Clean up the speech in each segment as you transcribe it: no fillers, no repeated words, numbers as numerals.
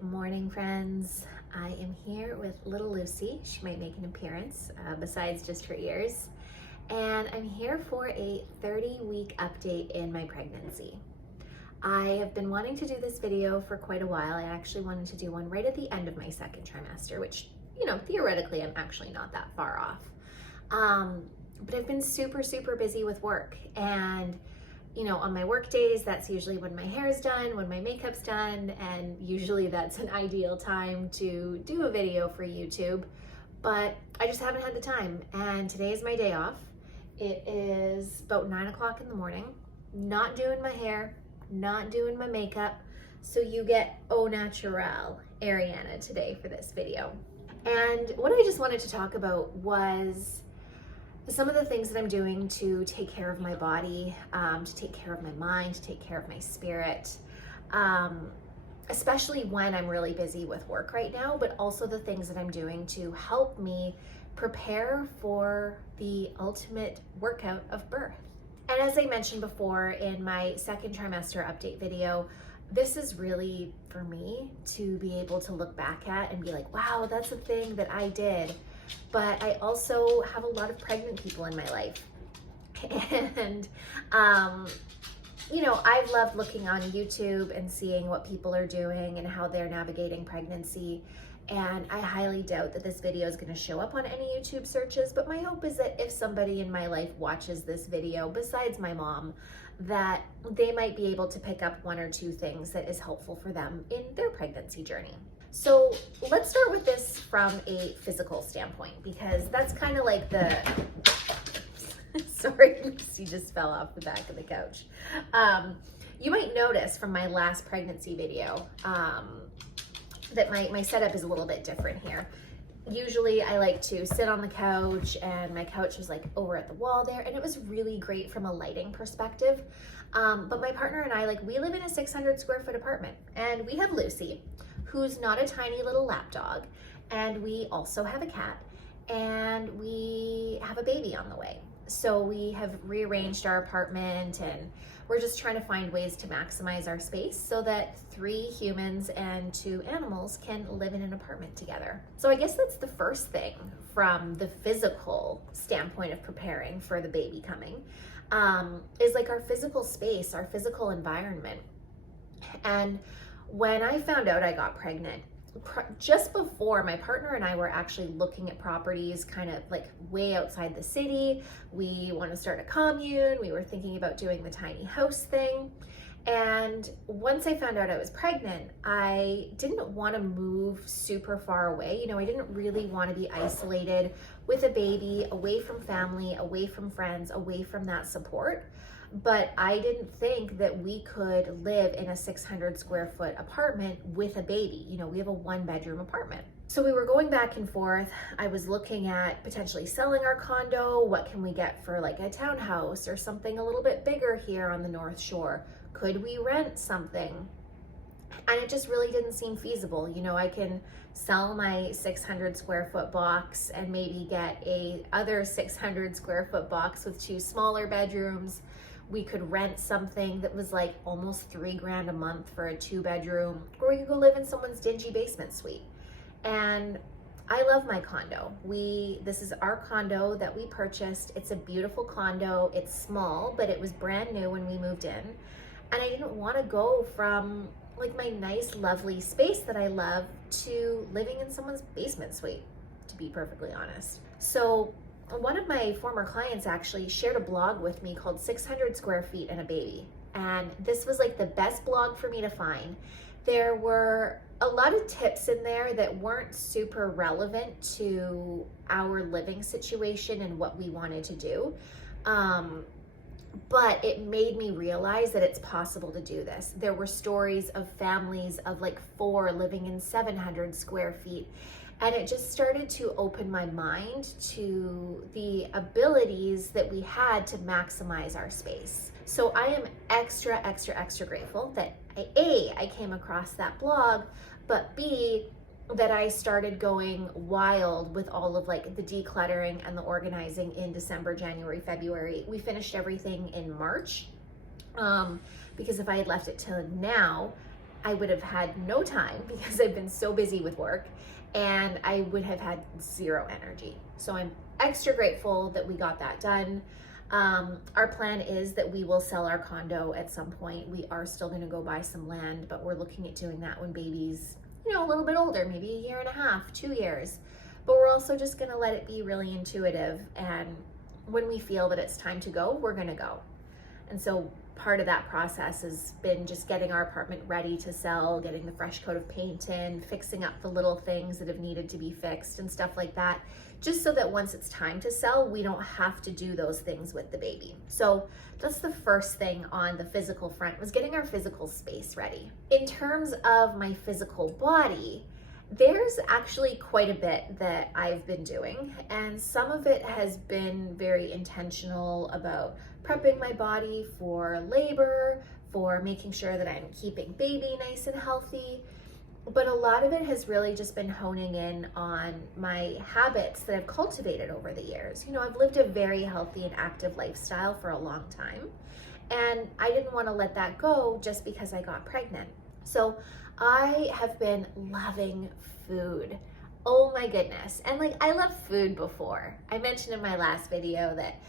Good morning, friends. I am here with little Lucy. She might make an appearance besides just her ears. And I'm here for a 30-week update in my pregnancy. I have been wanting to do this video for quite a while. I actually wanted to do one right at the end of my second trimester, which, theoretically I'm actually not that far off. But I've been super busy with work, and on my work days, that's usually when my hair is done, when my makeup's done, and usually that's an ideal time to do a video for YouTube, but I just haven't had the time, and today is my day off. It is about 9 o'clock in the morning, not doing my hair, not doing my makeup, so you get au naturel Ariana today for this video. And what I just wanted to talk about was some of the things that I'm doing to take care of my body, to take care of my mind, to take care of my spirit, especially when I'm really busy with work right now, but also the things that I'm doing to help me prepare for the ultimate workout of birth. And as I mentioned before in my second trimester update video, this is really for me to be able to look back at and be like, wow, that's a thing that I did. But I also have a lot of pregnant people in my life. And, I've loved looking on YouTube and seeing what people are doing and how they're navigating pregnancy. And I highly doubt that this video is going to show up on any YouTube searches, but my hope is that if somebody in my life watches this video, besides my mom, that they might be able to pick up one or two things that is helpful for them in their pregnancy journey. So let's start with this from a physical standpoint, because that's kind of like the, sorry, Lucy just fell off the back of the couch. You might notice from my last pregnancy video that my setup is a little bit different here. Usually I like to sit on the couch, and my couch was like over at the wall there, and it was really great from a lighting perspective. But my partner and I, we live in a 600 square foot apartment, and we have Lucy, who's not a tiny little lap dog, and we also have a cat, and we have a baby on the way. So we have rearranged our apartment, and we're just trying to find ways to maximize our space so that 3 humans and 2 animals can live in an apartment together. So I guess that's the first thing from the physical standpoint of preparing for the baby coming, is our physical space, our physical environment. And when I found out I got pregnant, just before, my partner and I were actually looking at properties kind of way outside the city. We want to start a commune. We were thinking about doing the tiny house thing. And once I found out I was pregnant, I didn't want to move super far away. I didn't really want to be isolated with a baby, away from family, away from friends, away from that support. But I didn't think that we could live in a 600 square foot apartment with a baby. We have a 1-bedroom apartment. So we were going back and forth. I was looking at potentially selling our condo. What can we get for a townhouse or something a little bit bigger here on the North Shore? Could we rent something? And it just really didn't seem feasible. I can sell my 600 square foot box and maybe get a other 600 square foot box with 2 smaller bedrooms. We could rent something that was almost $3,000 a month for a 2-bedroom, or we could go live in someone's dingy basement suite. And I love my condo. This is our condo that we purchased. It's a beautiful condo. It's small, but it was brand new when we moved in. And I didn't want to go from my nice, lovely space that I love to living in someone's basement suite, to be perfectly honest. So one of my former clients actually shared a blog with me called 600 Square Feet and a Baby. And this was the best blog for me to find. There were a lot of tips in there that weren't super relevant to our living situation and what we wanted to do. But it made me realize that it's possible to do this. There were stories of families of 4 living in 700 square feet. And it just started to open my mind to the abilities that we had to maximize our space. So I am extra grateful that A, I came across that blog, but B, that I started going wild with all of the decluttering and the organizing in December, January, February. We finished everything in March, because if I had left it till now, I would have had no time because I've been so busy with work, and I would have had zero energy. So I'm extra grateful that we got that done. Our plan is that we will sell our condo at some point. We are still going to go buy some land, but we're looking at doing that when baby's, you know, a little bit older, maybe a year and a half, 2 years. But we're also just going to let it be really intuitive. And when we feel that it's time to go, we're going to go. And so part of that process has been just getting our apartment ready to sell, getting the fresh coat of paint in, fixing up the little things that have needed to be fixed and stuff like that, just so that once it's time to sell, we don't have to do those things with the baby. So that's the first thing on the physical front, was getting our physical space ready. In terms of my physical body, there's actually quite a bit that I've been doing, and some of it has been very intentional about prepping my body for labor, for making sure that I'm keeping baby nice and healthy. But a lot of it has really just been honing in on my habits that I've cultivated over the years. You know, I've lived a very healthy and active lifestyle for a long time, and I didn't want to let that go just because I got pregnant. So I have been loving food. Oh my goodness. And like, I loved food before. I mentioned in my last video that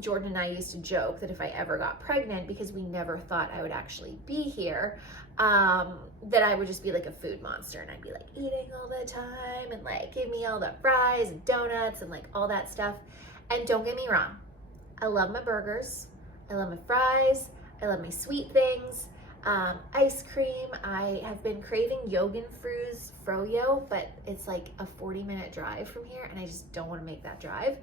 Jordan and I used to joke that if I ever got pregnant, because we never thought I would actually be here, that I would just be like a food monster, and I'd be like eating all the time and like give me all the fries and donuts and like all that stuff. And don't get me wrong, I love my burgers, I love my fries, I love my sweet things. Ice cream. I have been craving Yogenfru's froyo, but it's like a 40-minute drive from here, and I just don't want to make that drive.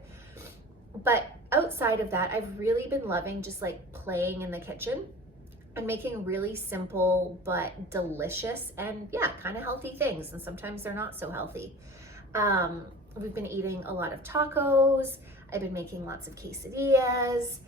But outside of that, I've really been loving just like playing in the kitchen and making really simple but delicious and yeah, kind of healthy things. And sometimes they're not so healthy. We've been eating a lot of tacos. I've been making lots of quesadillas.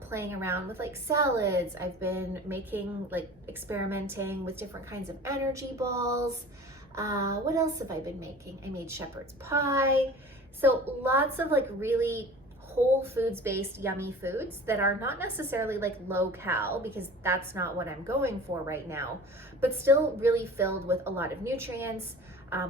Playing around with like salads. I've been making, like, experimenting with different kinds of energy balls. What else have I been making? I made shepherd's pie. So lots of like really whole foods based yummy foods that are not necessarily like low cal, because that's not what I'm going for right now, but still really filled with a lot of nutrients.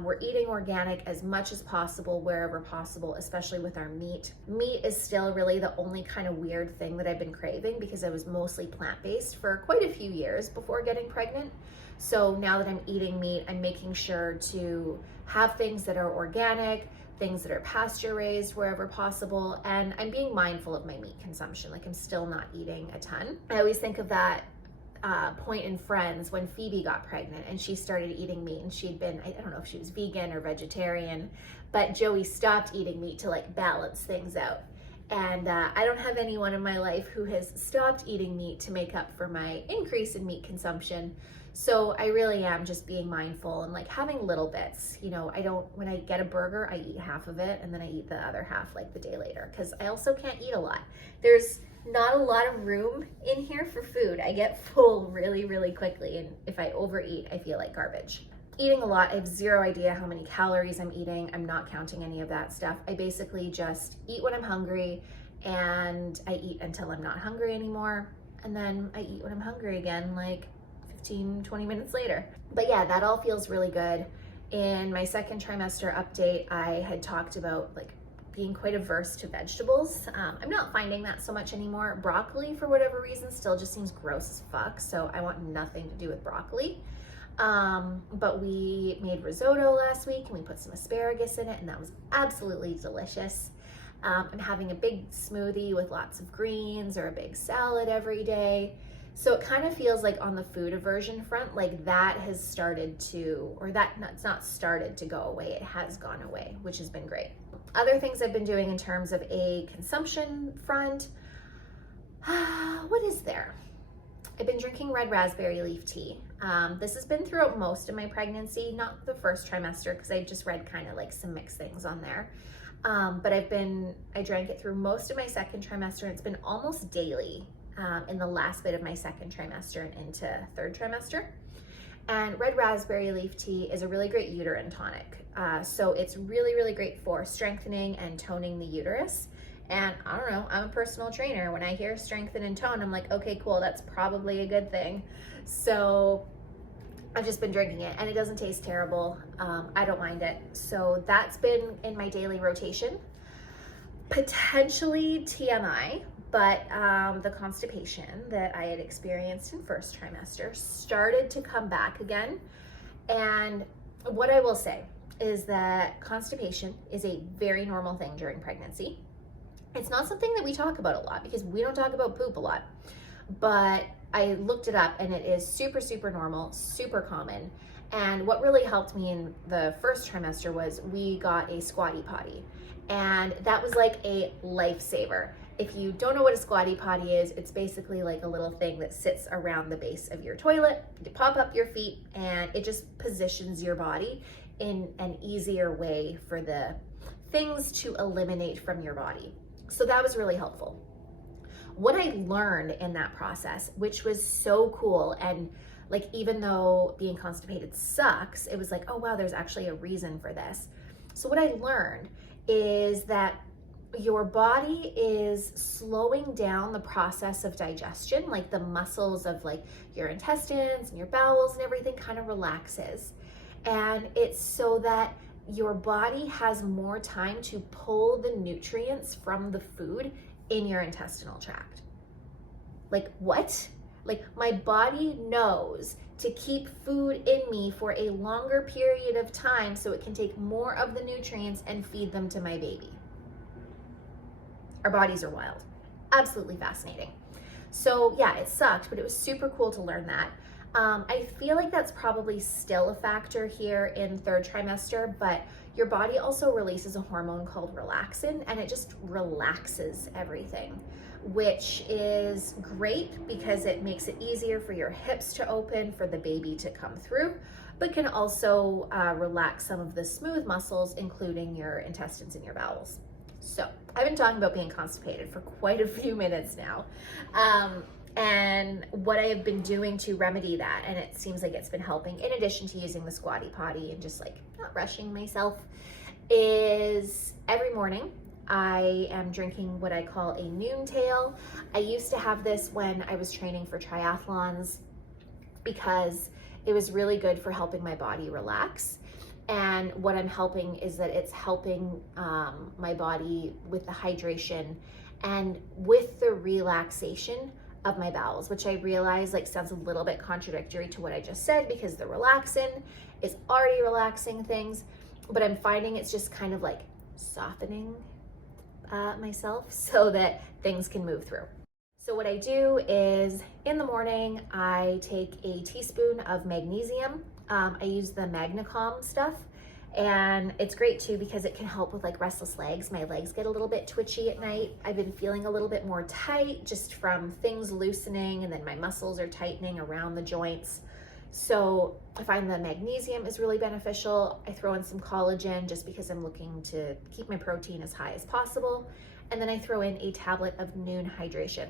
We're eating organic as much as possible, wherever possible, especially with our meat. Meat is still really the only kind of weird thing that I've been craving, because I was mostly plant-based for quite a few years before getting pregnant. So now that I'm eating meat, I'm making sure to have things that are organic, things that are pasture raised wherever possible, and I'm being mindful of my meat consumption. Like, I'm still not eating a ton. I always think of that point in Friends when Phoebe got pregnant and she started eating meat, and she'd been, I don't know if she was vegan or vegetarian, but Joey stopped eating meat to like balance things out. And I don't have anyone in my life who has stopped eating meat to make up for my increase in meat consumption. So I really am just being mindful and like having little bits. You know, when I get a burger, I eat half of it and then I eat the other half like the day later, because I also can't eat a lot. There's not a lot of room in here for food. I get full really, really quickly, and if I overeat, I feel like garbage. Eating a lot, I have zero idea how many calories I'm eating. I'm not counting any of that stuff. I basically just eat when I'm hungry, and I eat until I'm not hungry anymore, and then I eat when I'm hungry again, like 15, 20 minutes later. But yeah, that all feels really good. In my second trimester update, I had talked about like being quite averse to vegetables. I'm not finding that so much anymore. Broccoli, for whatever reason, still just seems gross as fuck, so I want nothing to do with broccoli. But we made risotto last week, and we put some asparagus in it, and that was absolutely delicious. I'm having a big smoothie with lots of greens, or a big salad every day. So it kind of feels like on the food aversion front, like that has started to, or it's not started to go away, it has gone away, which has been great. Other things I've been doing in terms of a consumption front, what is there? I've been drinking red raspberry leaf tea. This has been throughout most of my pregnancy, not the first trimester, because I just read kind of like some mixed things on there. But I drank it through most of my second trimester, and it's been almost daily in the last bit of my second trimester and into third trimester. And red raspberry leaf tea is a really great uterine tonic. So it's really, really great for strengthening and toning the uterus. And I don't know, I'm a personal trainer. When I hear strengthen and tone, I'm like, okay, cool, that's probably a good thing. So I've just been drinking it and it doesn't taste terrible. I don't mind it. So that's been in my daily rotation. Potentially TMI, but the constipation that I had experienced in first trimester started to come back again. And what I will say is that constipation is a very normal thing during pregnancy. It's not something that we talk about a lot because we don't talk about poop a lot, but I looked it up and it is super, super normal, super common. And what really helped me in the first trimester was we got a squatty potty, and that was like a lifesaver. If you don't know what a squatty potty is, it's basically like a little thing that sits around the base of your toilet. You pop up your feet and it just positions your body in an easier way for the things to eliminate from your body. So that was really helpful. What I learned in that process, which was so cool, and like, even though being constipated sucks, it was like, oh wow, there's actually a reason for this. So what I learned is that your body is slowing down the process of digestion, like the muscles of like your intestines and your bowels and everything kind of relaxes. And it's so that your body has more time to pull the nutrients from the food in your intestinal tract. Like, what? Like, my body knows to keep food in me for a longer period of time so it can take more of the nutrients and feed them to my baby. Our bodies are wild. Absolutely fascinating. So yeah, it sucked, but it was super cool to learn that. I feel like that's probably still a factor here in third trimester, but your body also releases a hormone called relaxin, and it just relaxes everything, which is great because it makes it easier for your hips to open, for the baby to come through, but can also relax some of the smooth muscles, including your intestines and your bowels. So I've been talking about being constipated for quite a few minutes now. And what I have been doing to remedy that, and it seems like it's been helping, in addition to using the squatty potty and just like not rushing myself, is every morning I am drinking what I call a noon tail. I used to have this when I was training for triathlons because it was really good for helping my body relax. And what I'm helping is that it's helping my body with the hydration and with the relaxation of my bowels, which I realize like sounds a little bit contradictory to what I just said because the relaxin is already relaxing things, but I'm finding it's just kind of like softening myself so that things can move through. So what I do is in the morning, I take a teaspoon of magnesium. I use the Magnacalm stuff, and it's great too because it can help with like restless legs. My legs get a little bit twitchy at night. I've been feeling a little bit more tight just from things loosening, and then my muscles are tightening around the joints. So I find the magnesium is really beneficial. I throw in some collagen just because I'm looking to keep my protein as high as possible. And then I throw in a tablet of Noon hydration.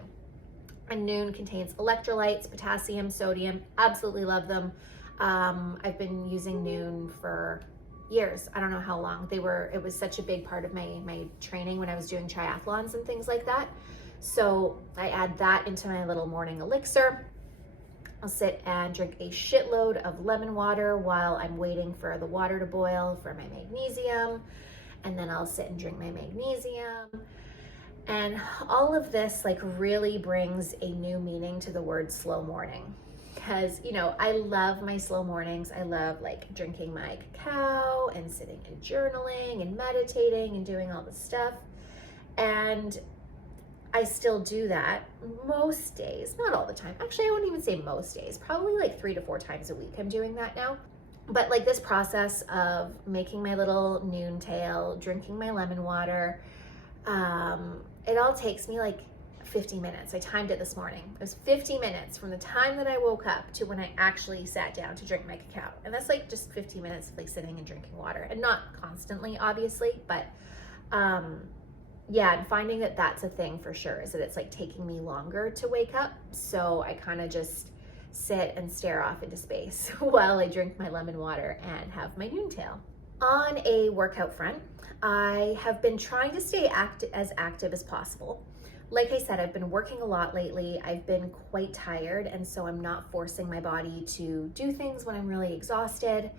And Noon contains electrolytes, potassium, sodium, absolutely love them. I've been using Noon for years. I don't know how long. It was such a big part of my training when I was doing triathlons and things like that. So I add that into my little morning elixir. I'll sit and drink a shitload of lemon water while I'm waiting for the water to boil for my magnesium. And then I'll sit and drink my magnesium. And all of this like really brings a new meaning to the word slow morning. Because, you know, I love my slow mornings. I love like drinking my cacao and sitting and journaling and meditating and doing all this stuff. And I still do that most days, not all the time. Actually, I wouldn't even say most days, probably like 3 to 4 times a week I'm doing that now. But like this process of making my little noon tail, drinking my lemon water, it all takes me like 50 minutes. I timed it this morning. It was 50 minutes from the time that I woke up to when I actually sat down to drink my cacao. And that's like just 15 minutes of like sitting and drinking water, and not constantly, obviously, but yeah, and finding that that's a thing for sure, is that it's like taking me longer to wake up. So I kind of just sit and stare off into space while I drink my lemon water and have my noon tail. On a workout front, I have been trying to stay as active as possible. Like I said, I've been working a lot lately. I've been quite tired, and so I'm not forcing my body to do things when I'm really exhausted.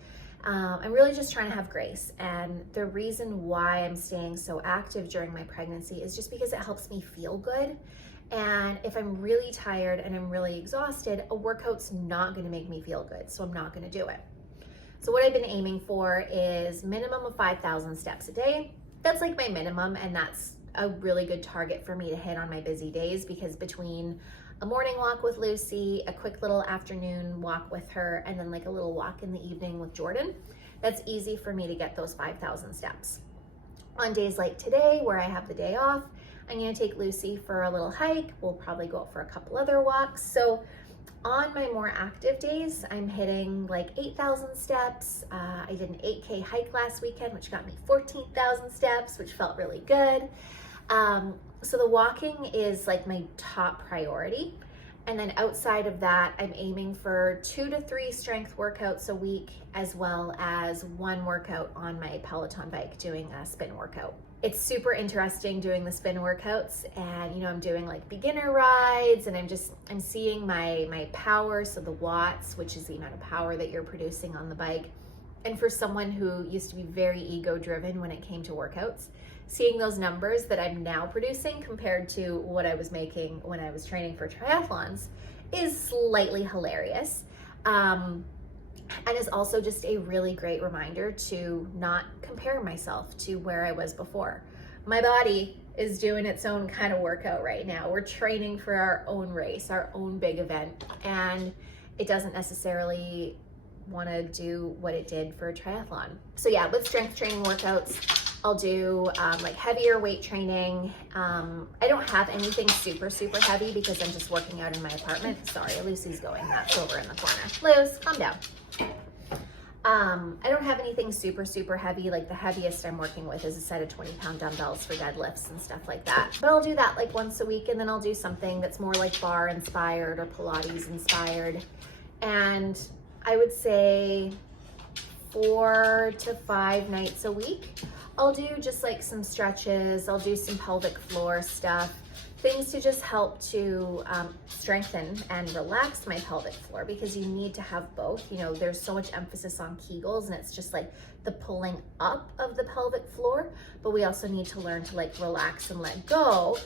I'm really just trying to have grace. And the reason why I'm staying so active during my pregnancy is just because it helps me feel good. And if I'm really tired and I'm really exhausted, a workout's not going to make me feel good, so I'm not going to do it. So what I've been aiming for is minimum of 5,000 steps a day. That's like my minimum, and that's a really good target for me to hit on my busy days, because between a morning walk with Lucy, a quick little afternoon walk with her, and then like a little walk in the evening with Jordan, that's easy for me to get those 5,000 steps. On days like today, where I have the day off, I'm gonna take Lucy for a little hike. We'll probably go out for a couple other walks. So on my more active days, I'm hitting like 8,000 steps. I did an 8K hike last weekend, which got me 14,000 steps, which felt really good. So the walking is like my top priority. And then outside of that, I'm aiming for 2 to 3 strength workouts a week, as well as 1 workout on my Peloton bike, doing a spin workout. It's super interesting doing the spin workouts, and you know, I'm doing like beginner rides, and I'm seeing my power, so the watts, which is the amount of power that you're producing on the bike. And for someone who used to be very ego driven when it came to workouts, seeing those numbers that I'm now producing compared to what I was making when I was training for triathlons is slightly hilarious. And is also just a really great reminder to not compare myself to where I was before. My body is doing its own kind of workout right now. We're training for our own race, our own big event, and it doesn't necessarily want to do what it did for a triathlon. So yeah, with strength training workouts, I'll do like heavier weight training. I don't have anything super heavy because I'm just working out in my apartment. Sorry, Lucy's going nuts over in the corner. Luce, calm down. I don't have anything super heavy. Like the heaviest I'm working with is a set of 20-pound dumbbells for deadlifts and stuff like that. But I'll do that like once a week, and then I'll do something that's more like bar inspired or Pilates inspired. And I would say 4 to 5 nights a week, I'll do just like some stretches. I'll do some pelvic floor stuff, things to just help to strengthen and relax my pelvic floor, because you need to have both. You know, there's so much emphasis on Kegels, and it's just like the pulling up of the pelvic floor, but we also need to learn to like relax and let go,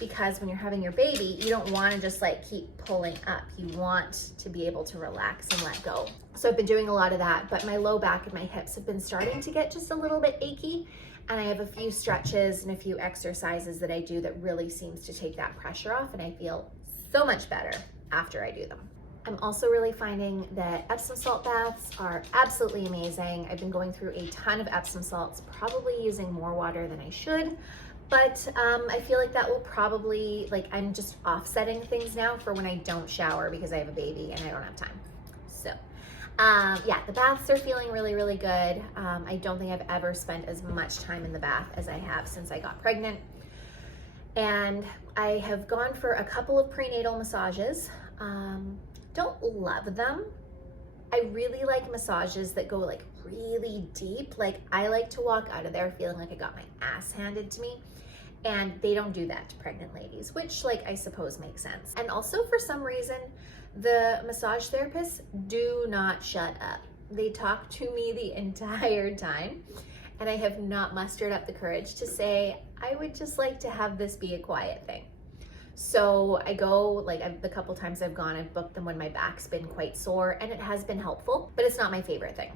because when you're having your baby, you don't want to just like keep pulling up. You want to be able to relax and let go. So I've been doing a lot of that, but my low back and my hips have been starting to get just a little bit achy. And I have a few stretches and a few exercises that I do that really seems to take that pressure off, and I feel so much better after I do them. I'm also really finding that Epsom salt baths are absolutely amazing. I've been going through a ton of Epsom salts, probably using more water than I should, but I feel like that will probably, like, I'm just offsetting things now for when I don't shower because I have a baby and I don't have time. So yeah, the baths are feeling really good. I don't think I've ever spent as much time in the bath as I have since I got pregnant. And I have gone for a couple of prenatal massages. Don't love them. I really like massages that go like really deep. Like, I like to walk out of there feeling like I got my ass handed to me. And they don't do that to pregnant ladies, which, like, I suppose makes sense. And also, for some reason, the massage therapists do not shut up. They talk to me the entire time, and I have not mustered up the courage to say, I would just like to have this be a quiet thing. So I go, like, the couple times I've gone, I've booked them when my back's been quite sore, and it has been helpful, but it's not my favorite thing.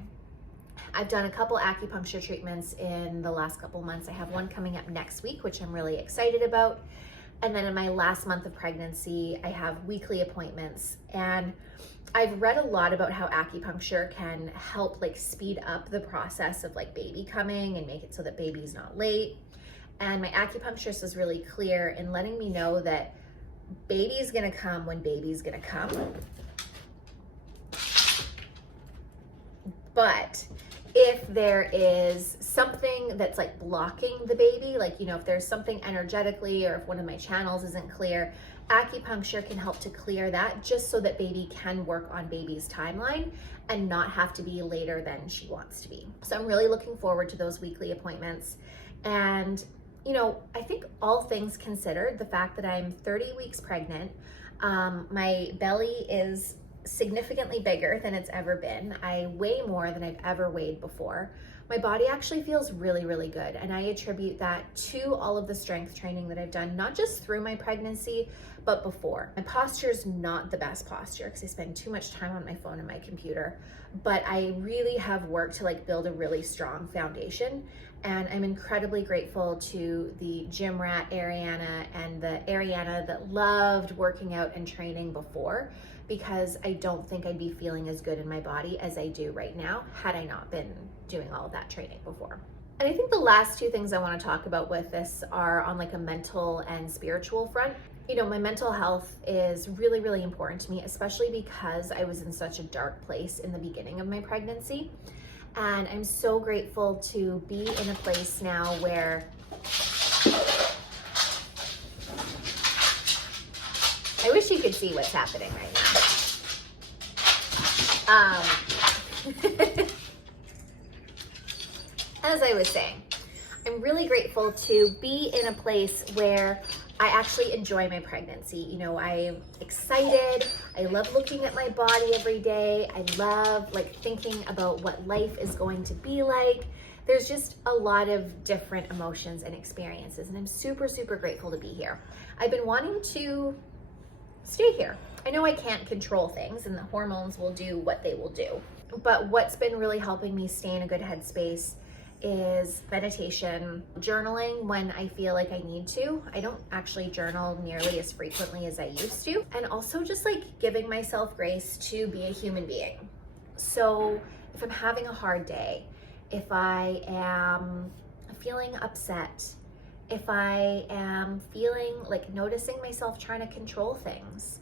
I've done a couple acupuncture treatments in the last couple months. I have one coming up next week, which I'm really excited about. And then in my last month of pregnancy, I have weekly appointments. And I've read a lot about how acupuncture can help like speed up the process of like baby coming and make it so that baby's not late. And my acupuncturist was really clear in letting me know that baby's gonna come when baby's gonna come. But if there is something that's like blocking the baby, like, you know, if there's something energetically, or if one of my channels isn't clear, acupuncture can help to clear that, just so that baby can work on baby's timeline and not have to be later than she wants to be. So I'm really looking forward to those weekly appointments. And you know, I think all things considered, the fact that I'm 30 weeks pregnant, my belly is significantly bigger than it's ever been. I weigh more than I've ever weighed before. My body actually feels really, really good. And I attribute that to all of the strength training that I've done, not just through my pregnancy, but before. My posture is not the best posture because I spend too much time on my phone and my computer, but I really have worked to like build a really strong foundation. And I'm incredibly grateful to the gym rat Ariana and the Ariana that loved working out and training before, because I don't think I'd be feeling as good in my body as I do right now had I not been doing all of that training before. And I think the last two things I want to talk about with this are on like a mental and spiritual front. You know, my mental health is really, really important to me, especially because I was in such a dark place in the beginning of my pregnancy. And I'm so grateful to be in a place now where I wish you could see what's happening right now. As I was saying, I'm really grateful to be in a place where I actually enjoy my pregnancy. You know, I'm excited. I love looking at my body every day. I love like thinking about what life is going to be like. There's just a lot of different emotions and experiences, and I'm super, super grateful to be here. I've been wanting to stay here. I know I can't control things and the hormones will do what they will do, but what's been really helping me stay in a good headspace is meditation, journaling when I feel like I need to. I don't actually journal nearly as frequently as I used to. And also just like giving myself grace to be a human being. So if I'm having a hard day, if I am feeling upset, if I am feeling like noticing myself trying to control things,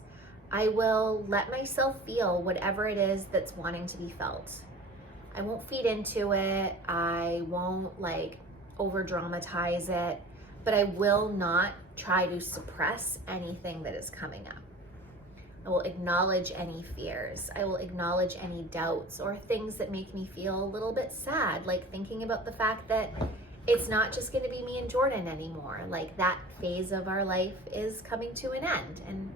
I will let myself feel whatever it is that's wanting to be felt. I won't feed into it. I won't like over dramatize it, but I will not try to suppress anything that is coming up. I will acknowledge any fears. I will acknowledge any doubts or things that make me feel a little bit sad, like thinking about the fact that it's not just going to be me and Jordan anymore. Like that phase of our life is coming to an end. And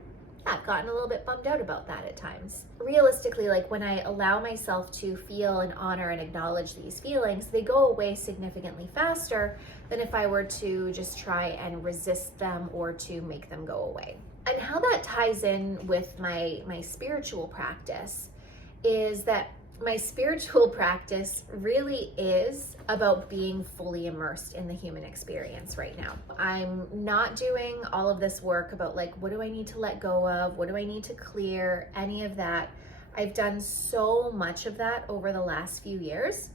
yeah, I've gotten a little bit bummed out about that at times. Realistically, like when I allow myself to feel and honor and acknowledge these feelings, they go away significantly faster than if I were to just try and resist them or to make them go away. And how that ties in with my spiritual practice is that my spiritual practice really is about being fully immersed in the human experience right now. I'm not doing all of this work about like, what do I need to let go of? What do I need to clear? Any of that. I've done so much of that over the last few years.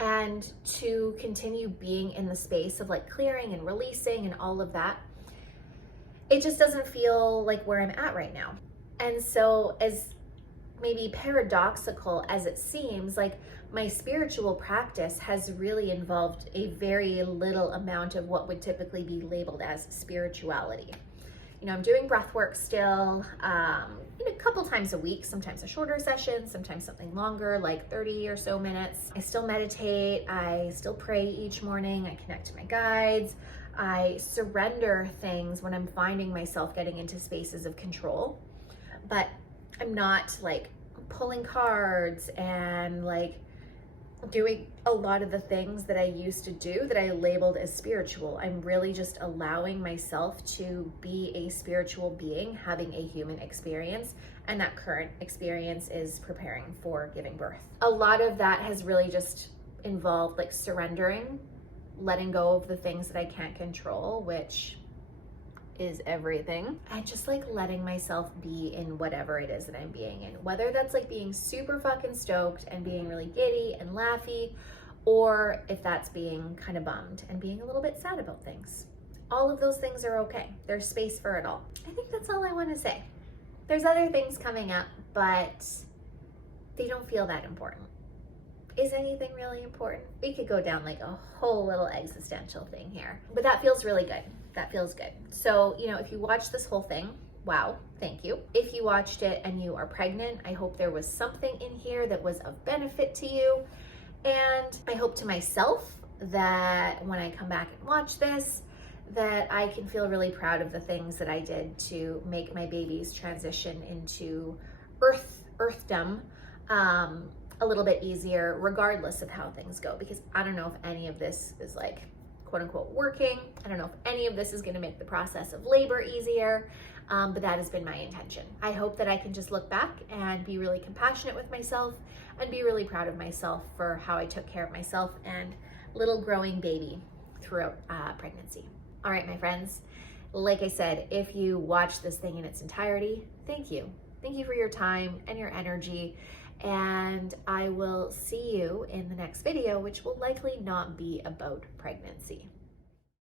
And to continue being in the space of like clearing and releasing and all of that, it just doesn't feel like where I'm at right now. And so as maybe paradoxical as it seems, like my spiritual practice has really involved a very little amount of what would typically be labeled as spirituality. You know, I'm doing breath work still, a couple times a week, sometimes a shorter session, sometimes something longer, like 30 or so minutes. I still meditate, I still pray each morning, I connect to my guides, I surrender things when I'm finding myself getting into spaces of control, but I'm not like pulling cards and like doing a lot of the things that I used to do that I labeled as spiritual. I'm really just allowing myself to be a spiritual being having a human experience, and that current experience is preparing for giving birth. A lot of that has really just involved like surrendering, letting go of the things that I can't control, which is everything, and just like letting myself be in whatever it is that I'm being in, whether that's like being super fucking stoked and being really giddy and laughy, or if that's being kind of bummed and being a little bit sad about things. All of those things are okay. There's space for it all. I think that's all I want to say. There's other things coming up, but they don't feel that important. Is anything really important? We could go down like a whole little existential thing here, but that feels really good. That feels good. So, you know, if you watch this whole thing, wow, thank you. If you watched it and you are pregnant, I hope there was something in here that was of benefit to you. And I hope to myself that when I come back and watch this, that I can feel really proud of the things that I did to make my baby's transition into earthdom a little bit easier, regardless of how things go, because I don't know if any of this is like quote unquote working. I don't know if any of this is going to make the process of labor easier, but that has been my intention. I hope that I can just look back and be really compassionate with myself and be really proud of myself for how I took care of myself and little growing baby throughout pregnancy. All right, my friends, like I said, if you watch this thing in its entirety, thank you. Thank you for your time and your energy. And I will see you in the next video, which will likely not be about pregnancy.